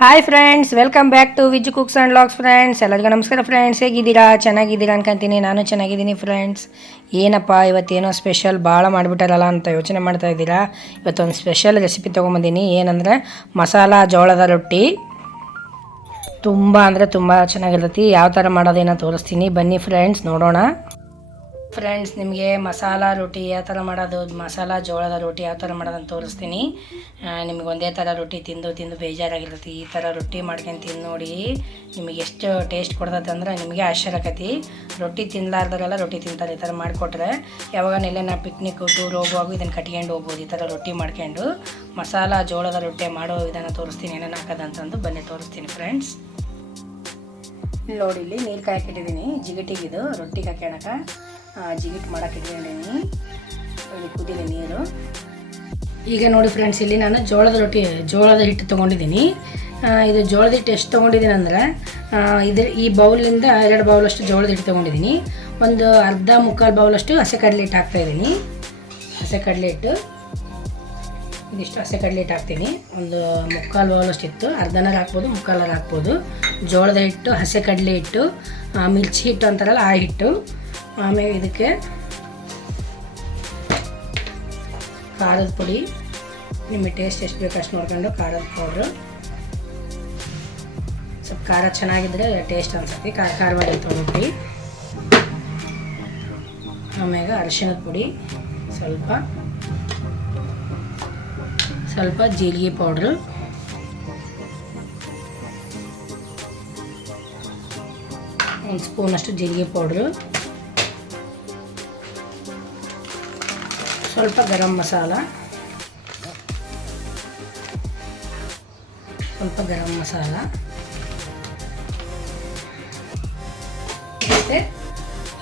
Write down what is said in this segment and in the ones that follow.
Hi friends welcome back to Vij cooks and logs friends ಎಲ್ಲರಿಗೂ ನಮಸ್ಕಾರ friends ಹೇಗಿದ್ದೀರಾ? ಚೆನ್ನಾಗಿದ್ದೀರಾ ಅನ್ಕೊಂತೀನಿ. ನಾನು ಚೆನ್ನಾಗಿದ್ದೀನಿ ಫ್ರೆಂಡ್ಸ್ ಏನಪ್ಪ, ಇವತ್ತೇನೋ ಸ್ಪೆಷಲ್ ಭಾಳ ಮಾಡಿಬಿಟ್ಟಾರಲ್ಲ ಅಂತ ಯೋಚನೆ ಮಾಡ್ತಾ ಇದ್ದೀರಾ? ಇವತ್ತೊಂದು ಸ್ಪೆಷಲ್ ರೆಸಿಪಿ ತೊಗೊಂಬಂದೀನಿ. ಏನಂದರೆ, ಮಸಾಲ ಜೋಳದ ರೊಟ್ಟಿ. ತುಂಬ ಅಂದರೆ ತುಂಬ ಚೆನ್ನಾಗಿರ್ತೈತಿ. ಯಾವ ಥರ ಮಾಡೋದೇನೋ ತೋರಿಸ್ತೀನಿ. ಬನ್ನಿ ಫ್ರೆಂಡ್ಸ್ ನೋಡೋಣ. ಫ್ರೆಂಡ್ಸ್ ನಿಮಗೆ ಮಸಾಲ ರೊಟ್ಟಿ ಯಾವ ಥರ ಮಾಡೋದು? ಮಸಾಲ ಜೋಳದ ರೊಟ್ಟಿ ಯಾವ ಥರ ಮಾಡೋದಂತ ತೋರಿಸ್ತೀನಿ. ನಿಮಗೆ ಒಂದೇ ಥರ ರೊಟ್ಟಿ ತಿಂದು ತಿಂದು ಬೇಜಾರಾಗಿರ್ತೈತಿ. ಈ ಥರ ರೊಟ್ಟಿ ಮಾಡ್ಕೊಂಡು ತಿಂದು ನೋಡಿ ನಿಮಗೆ ಎಷ್ಟು ಟೇಸ್ಟ್ ಕೊಡ್ತೈತೆ ಅಂದ್ರೆ ನಿಮಗೆ ಆಶ್ಚರ್ಯ ಆಕತಿ ರೊಟ್ಟಿ ತಿನ್ನಲಾರ್ದರೆಲ್ಲ ರೊಟ್ಟಿ ತಿಂತಾರೆ, ಈ ಥರ ಮಾಡಿಕೊಟ್ರೆ. ಯಾವಾಗ ನಾ ಪಿಕ್ನಿಕ್ ಟೂರ್ ಹೋಗುವಾಗ ಇದನ್ನು ಕಟ್ಕೊಂಡು ಹೋಗ್ಬೋದು, ಈ ಥರ ರೊಟ್ಟಿ ಮಾಡ್ಕೊಂಡು. ಮಸಾಲ ಜೋಳದ ರೊಟ್ಟಿ ಮಾಡೋ ವಿಧಾನ ತೋರಿಸ್ತೀನಿ, ಏನೇನು ಹಾಕೋದಂತಂದು ಬನ್ನಿ ತೋರಿಸ್ತೀನಿ ಫ್ರೆಂಡ್ಸ್ ನೋಡಿ, ಇಲ್ಲಿ ನೀರು ಕಾಯಕ್ಕಿಟ್ಟಿದ್ದೀನಿ ಜಿಗಟಿಗಿದು, ರೊಟ್ಟಿಗೆ ಹಾಕ್ಯಣಕ ಜಿಗಿಟ್ ಮಾಡಕ್ಕೆ ಇಟ್ಕೊಂಡಿದ್ದೀನಿ ಇಲ್ಲಿ ಕುದಿಲಿ ನೀರು. ಈಗ ನೋಡಿ ಫ್ರೆಂಡ್ಸ್ ಇಲ್ಲಿ ನಾನು ಜೋಳದ ರೊಟ್ಟಿ, ಜೋಳದ ಹಿಟ್ಟು ತೊಗೊಂಡಿದ್ದೀನಿ. ಇದು ಜೋಳದ ಹಿಟ್ಟು ಎಷ್ಟು ತೊಗೊಂಡಿದ್ದೀನಿ ಅಂದರೆ ಇದ್ರ ಈ ಬೌಲಿಂದ ಎರಡು ಬೌಲಷ್ಟು ಜೋಳದ ಹಿಟ್ಟು ತೊಗೊಂಡಿದ್ದೀನಿ. ಒಂದು ಅರ್ಧ ಮುಕ್ಕಾಲು ಬೌಲಷ್ಟು ಹಸೆ ಕಡಲೆ ಹಿಟ್ಟು ಹಾಕ್ತಾಯಿದ್ದೀನಿ ಹಸೆ ಕಡಲೆ ಹಿಟ್ಟು. ಇದಿಷ್ಟು ಹಸೆ ಕಡಲೆ ಹಿಟ್ಟು ಹಾಕ್ತೀನಿ. ಒಂದು ಮುಕ್ಕಾಲು ಬೌಲಷ್ಟು ಇತ್ತು ಅರ್ಧನಾರ ಹಾಕ್ಬೋದು ಮುಕ್ಕಾಲು ಹಾಕ್ಬೋದು. ಜೋಳದ ಹಿಟ್ಟು, ಹಸೆ ಕಡಲೆ ಹಿಟ್ಟು ಮಿರ್ಚಿ ಹಿಟ್ಟು ಅಂತಾರಲ್ಲ, ಆ ಹಿಟ್ಟು. ಆಮೇಲೆ ಇದಕ್ಕೆ ಖಾರದ ಪುಡಿ. ನಿಮಗೆ ಟೇಸ್ಟ್ ಎಷ್ಟು ಬೇಕು ಅಷ್ಟು ನೋಡ್ಕೊಂಡು ಖಾರದ ಪೌಡ್ರು ಸ್ವಲ್ಪ ಖಾರ ಚೆನ್ನಾಗಿದ್ರೆ ಟೇಸ್ಟ್ ಅನ್ಸತ್ತೆ. ಖಾರ ಖಾರವಾಗಿ ತೊಗೊಂಡ್ಬಿಟ್ಟು ಆಮ್ಯಾಗ ಅರಿಶಿಣದ ಪುಡಿ. ಸ್ವಲ್ಪ ಸ್ವಲ್ಪ ಜೀರಿಗೆ ಪೌಡ್ರು ಒಂದು ಸ್ಪೂನಷ್ಟು ಜೀರಿಗೆ ಪೌಡ್ರು ಸ್ವಲ್ಪ ಗರಂ ಮಸಾಲ. ಸ್ವಲ್ಪ ಗರಂ ಮಸಾಲ. ಮತ್ತು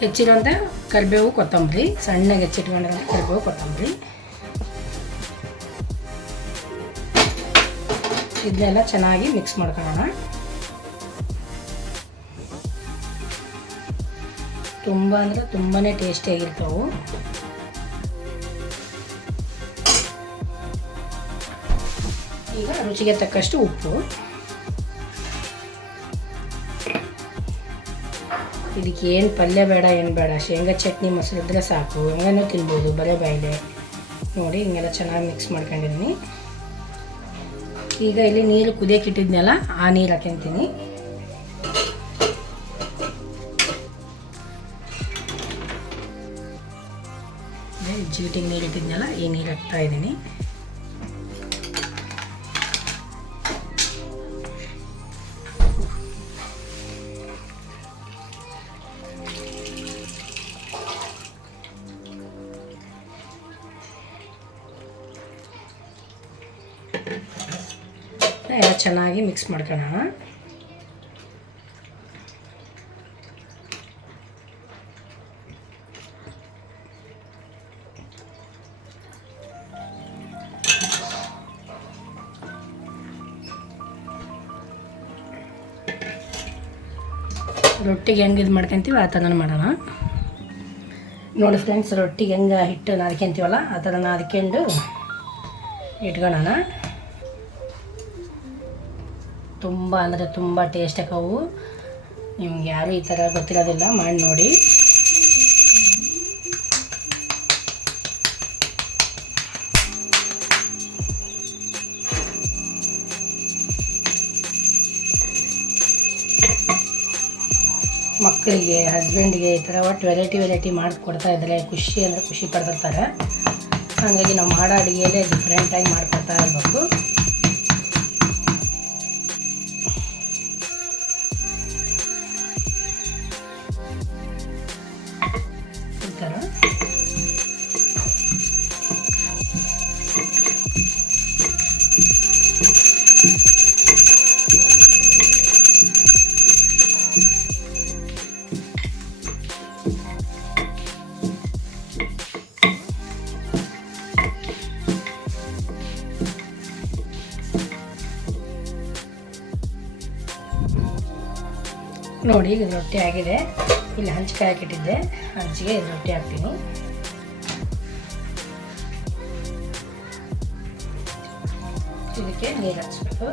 ಹೆಚ್ಚಿರೋಂಥ ಕರಿಬೇವು ಕೊತ್ತಂಬರಿ, ಸಣ್ಣಗೆ ಹೆಚ್ಚಿಟ್ಕೊಂಡಿರೋ ಕರಿಬೇವು ಕೊತ್ತಂಬರಿ. ಇದನ್ನೆಲ್ಲ ಚೆನ್ನಾಗಿ ಮಿಕ್ಸ್ ಮಾಡ್ಕೊಳ್ಳೋಣ. ತುಂಬ ಅಂದರೆ ತುಂಬಾ ಟೇಸ್ಟಿಯಾಗಿರ್ತವೆ ಈಗ ರುಚಿಗೆ ತಕ್ಕಷ್ಟು ಉಪ್ಪು. ಇದಕ್ಕೆ ಏನು ಪಲ್ಯ ಬೇಡ, ಏನು ಬೇಡ. ಶೇಂಗಾ ಚಟ್ನಿ ಮೊಸರು ಇದ್ರೆ ಸಾಕು. ಹಂಗನೂ ತಿನ್ಬೋದು, ಬರೇ ಬಾಯಿಲೆ. ನೋಡಿ, ಹಿಂಗೆಲ್ಲ ಚೆನ್ನಾಗಿ ಮಿಕ್ಸ್ ಮಾಡ್ಕೊಂಡಿದ್ದೀನಿ. ಈಗ ಇಲ್ಲಿ ನೀರು ಕುದಿಯಕ್ಕೆ ಇಟ್ಟಿದ್ನಲ್ಲ, ಆ ನೀರು ಹಾಕ್ಯಂತೀನಿ. ಜೀಟಿಗೆ ನೀರು ಇಟ್ಟಿದ್ನಲ್ಲ, ಈ ನೀರು ಹಾಕ್ತಾ ಇದ್ದೀನಿ. ಚೆನ್ನಾಗಿ ಮಿಕ್ಸ್ ಮಾಡ್ಕೊಳ್ಳೋಣ ರೊಟ್ಟಿಗೆ ಹೆಂಗೆ ಇದು ಮಾಡ್ಕೊಂತೀವಿ ಆ ಥರನೂ ಮಾಡೋಣ. ನೋಡಿ ಫ್ರೆಂಡ್ಸ್ ರೊಟ್ಟಿಗೆ ಹೆಂಗೆ ಹಿಟ್ಟು ನಾದ್ಕೊಂತೀವಲ್ಲ ಆ ಥರ ನಾದ್ಕೊಂಡು ಇಟ್ಕೊಳ್ಳೋಣ ತುಂಬ ಅಂದರೆ ತುಂಬ ಟೇಸ್ಟ್ ಆಕವು ನಿಮ್ಗೆ ಯಾರು ಈ ಥರ ಗೊತ್ತಿರೋದಿಲ್ಲ, ಮಾಡಿ ನೋಡಿ. ಮಕ್ಕಳಿಗೆ ಹಸ್ಬೆಂಡ್ಗೆ ಈ ಥರ ಒಟ್ಟು ವೆರೈಟಿ ವೆರೈಟಿ ಮಾಡಿ ಕೊಡ್ತಾ ಇದ್ದಾರೆ. ಖುಷಿ ಅಂದರೆ ಖುಷಿ ಪಡ್ತಿರ್ತಾರೆ. ಹಾಗಾಗಿ ನಾವು ಮಾಡೋ ಅಡುಗೆಯಲ್ಲೇ ಡಿಫ್ರೆಂಟಾಗಿ ಮಾಡಿಕೊಡ್ತಾ ಇರಬೇಕು. ನೋಡಿ ಇದು ರೊಟ್ಟಿ ಆಗಿದೆ. ಇಲ್ಲಿ ಹಂಚಿಕಾಯಿ ಹಾಕಿಟ್ಟಿದ್ದೆ. ಹಂಚಿಗೆ ರೊಟ್ಟಿ ಹಾಕ್ತೀನಿ. ಇದಕ್ಕೆ ನೀರು ಹಚ್ಬೇಕು.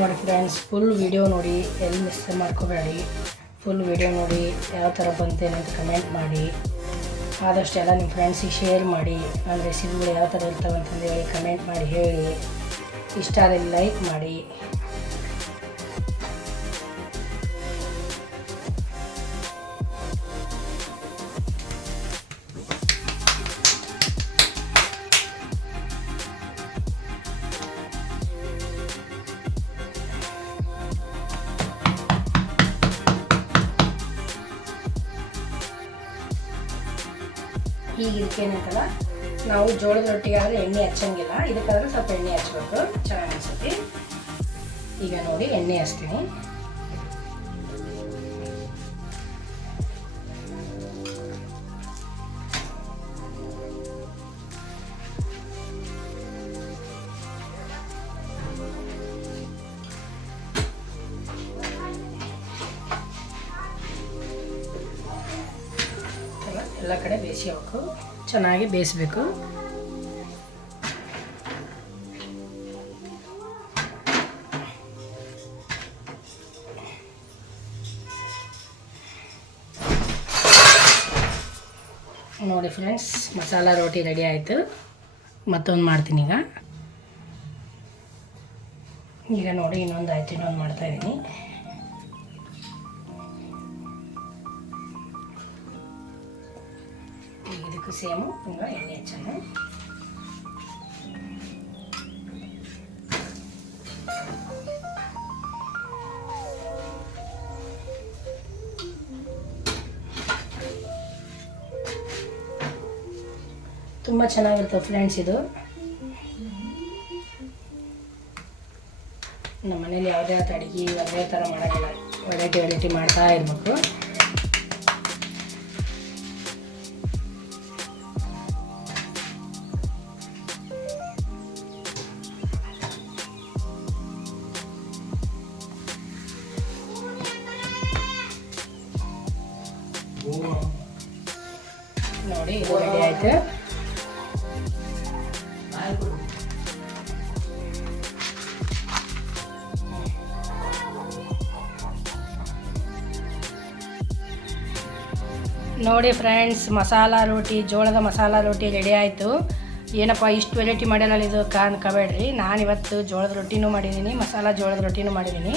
ನೋಡಿ ಫ್ರೆಂಡ್ಸ್ ಫುಲ್ ವಿಡಿಯೋ ನೋಡಿ, ಎಲ್ಲಿ ಮಿಸ್ ಮಾಡ್ಕೋಬೇಡಿ. ಫುಲ್ ವಿಡಿಯೋ ನೋಡಿ, ಯಾವ ಥರ ಬಂತೇನೆ ಅಂತ ಕಮೆಂಟ್ ಮಾಡಿ. ಆದಷ್ಟು ಎಲ್ಲ ನಿಮ್ಮ ಫ್ರೆಂಡ್ಸಿಗೆ ಶೇರ್ ಮಾಡಿ. ನನ್ನ ರೆಸಿಪಿಗಳು ಯಾವ ಥರ ಇರ್ತವೆ ಅಂತಂದು ಹೇಳಿ ಕಮೆಂಟ್ ಮಾಡಿ ಹೇಳಿ. ಇಷ್ಟ ಆದರೆ ಲೈಕ್ ಮಾಡಿ. ಈಗ ಇದಕ್ಕೇನಂತಲ್ಲ ನಾವು ಜೋಳದ ರೊಟ್ಟಿಗೆ ಆದರೆ ಎಣ್ಣೆ ಹಚ್ಚಂಗಿಲ್ಲ. ಇದಕ್ಕಾದ್ರೆ ಸ್ವಲ್ಪ ಎಣ್ಣೆ ಹಚ್ಬೇಕು. ಚೆನ್ನಾಗಿ ಅನ್ಸುತ್ತೆ. ಈಗ ನೋಡಿ ಎಣ್ಣೆ ಹಚ್ತೀನಿ. ಎಲ್ಲ ಕಡೆ ಬೇಯಿಸಿ ಹಾಕು. ಚೆನ್ನಾಗಿ ಬೇಯಿಸ್ಬೇಕು. ನೋಡಿ ಫ್ರೆಂಡ್ಸ್, ಮಸಾಲ ರೋಟಿ ರೆಡಿ ಆಯಿತು. ಮತ್ತೊಂದು ಮಾಡ್ತೀನಿ ಈಗ. ಈಗ ನೋಡಿ ಇನ್ನೊಂದು ಆಯ್ತು, ಇನ್ನೊಂದು ಮಾಡ್ತಾಯಿದ್ದೀನಿ ಇದಕ್ಕೂ ಸೇಮು ತುಂಬ ಎಣ್ಣೆ ಹಚ್ಚೋಣ. ತುಂಬ ಚೆನ್ನಾಗಿರ್ತವೆ ಫ್ರೆಂಡ್ಸ್ ಇದು. ನಮ್ಮ ಮನೇಲಿ ಯಾವುದೇ ಅಡಿಗೆ ಅಡುಗೆ ಒಂದೇ ಥರ ಮಾಡೋಕ್ಕಿಲ್ಲ ವೆರೈಟಿ ವೆರೈಟಿ ಮಾಡ್ತಾ ಇರಬೇಕು. ನೋಡಿ ಫ್ರೆಂಡ್ಸ್, ಮಸಾಲ ರೋಟಿ, ಜೋಳದ ಮಸಾಲ ರೋಟಿ ರೆಡಿ ಆಯಿತು. ಏನಪ್ಪ, ಇಷ್ಟು ವೆರೈಟಿ ಮಾಡ್ಯಾನಲ್ಲ ಇದು? ಅನ್ಕೋಬೇಡ್ರಿ ನಾನು ಇವತ್ತು ಜೋಳದ ರೊಟ್ಟಿನೂ ಮಾಡಿದ್ದೀನಿ ಮಸಾಲ ಜೋಳದ ರೊಟ್ಟಿನೂ ಮಾಡಿದ್ದೀನಿ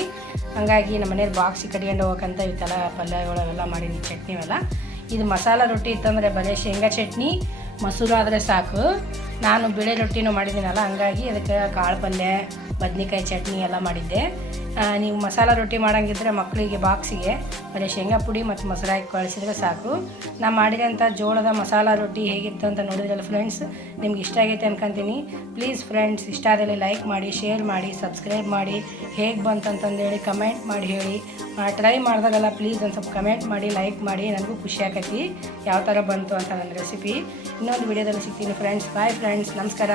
ಹಾಗಾಗಿ ನಮ್ಮ ಮನೇಲಿ ಬಾಕ್ಸಿಗೆ ಕಟ್ಕೊಂಡು ಹೋಗಕ್ಕಂತ ಥರ ಪಲ್ಯಗಳೆಲ್ಲ ಮಾಡೀನಿ ಚಟ್ನಿ ಎಲ್ಲ ಇದು ಮಸಾಲ ರೊಟ್ಟಿ ಇತ್ತಂದರೆ ಬರೀ ಶೇಂಗಾ ಚಟ್ನಿ, ಮೊಸರು ಆದರೆ ಸಾಕು. ನಾನು ಬಿಳೆ ರೊಟ್ಟಿನೂ ಮಾಡಿದ್ದೀನಲ್ಲ, ಹಂಗಾಗಿ ಅದಕ್ಕೆ ಕಾಳು ಪಲ್ಯ ಬದ್ನಿಕಾಯಿ ಚಟ್ನಿ ಎಲ್ಲ ಮಾಡಿದ್ದೆ. ನೀವು ಮಸಾಲ ರೊಟ್ಟಿ ಮಾಡಂಗಿದ್ರೆ ಮಕ್ಕಳಿಗೆ ಬಾಕ್ಸಿಗೆ ಬರೀ ಶೇಂಗಾ ಪುಡಿ ಮತ್ತು ಮೊಸರು ಹಾಕಿ ಕಳಿಸಿದ್ರೆ ಸಾಕು. ನಾ ಮಾಡಿದಂಥ ಜೋಳದ ಮಸಾಲ ರೊಟ್ಟಿ ಹೇಗಿತ್ತು ಅಂತ ನೋಡಿದ್ರಲ್ಲ ಫ್ರೆಂಡ್ಸ್ ನಿಮ್ಗೆ ಇಷ್ಟ ಆಗೈತೆ ಅನ್ಕೊಂತೀನಿ. ಪ್ಲೀಸ್ ಫ್ರೆಂಡ್ಸ್ ಇಷ್ಟ ಆದಲ್ಲಿ ಲೈಕ್ ಮಾಡಿ ಶೇರ್ ಮಾಡಿ ಸಬ್ಸ್ಕ್ರೈಬ್ ಮಾಡಿ. ಹೇಗೆ ಬಂತಂತಂದೇಳಿ ಕಮೆಂಟ್ ಮಾಡಿ ಹೇಳಿ. ಟ್ರೈ ಮಾಡಿದಾಗೆಲ್ಲ ಪ್ಲೀಸ್ ಒಂದು ಸ್ವಲ್ಪ ಕಮೆಂಟ್ ಮಾಡಿ ಲೈಕ್ ಮಾಡಿ, ನನಗೂ ಖುಷಿ ಆಕೈತಿ. ಯಾವ ಥರ ಬಂತು ಅಂತ ನನ್ನ ರೆಸಿಪಿ ಇನ್ನೊಂದು ವಿಡಿಯೋದಲ್ಲಿ ಸಿಗ್ತೀನಿ ಫ್ರೆಂಡ್ಸ್ ಬಾಯ್ ಫ್ರೆಂಡ್ಸ್ ನಮಸ್ಕಾರ.